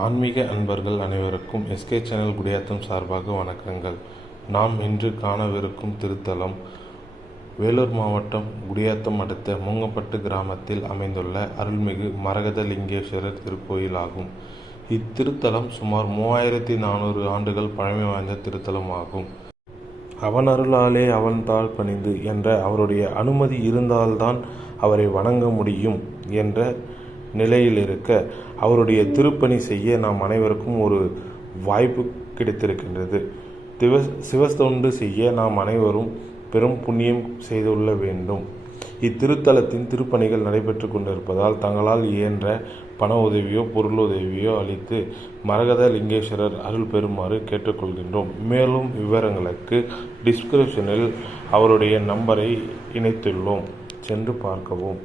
ஆன்மீக அன்பர்கள் அனைவருக்கும் எஸ்கே சேனல் குடியாத்தம் சார்பாக வணக்கங்கள். நாம் இன்று காணவிருக்கும் திருத்தலம் வேலூர் மாவட்டம் குடியாத்தம் அடுத்த மூங்கப்பட்டு கிராமத்தில் அமைந்துள்ள அருள்மிகு மரகத லிங்கேஸ்வரர் திருக்கோயில் ஆகும். இத்திருத்தலம் சுமார் 3400 ஆண்டுகள் பழமை வாய்ந்த திருத்தலம் ஆகும். அவன் அருளாலே அவன் தாழ் பணிந்து என்ற அவருடைய அனுமதி இருந்தால்தான் அவரை வணங்க முடியும் என்ற நிலையில் இருக்க, அவருடைய திருப்பணி செய்ய நாம் அனைவருக்கும் ஒரு வாய்ப்பு கிடைத்திருக்கின்றது. சிவத்தொண்டு செய்ய நாம் அனைவரும் பெரும் புண்ணியம் செய்துள்ள வேண்டும். இத்திருத்தலத்தின் திருப்பணிகள் நடைபெற்று கொண்டிருப்பதால் தங்களால் இயன்ற பண உதவியோ பொருளுதவியோ அளித்து மரகத லிங்கேஸ்வரர் அருள் பெறுமாறு கேட்டுக்கொள்கின்றோம். மேலும் விவரங்களுக்கு டிஸ்கிரிப்ஷனில் அவருடைய நம்பரை இணைத்துள்ளோம், சென்று பார்க்கவும்.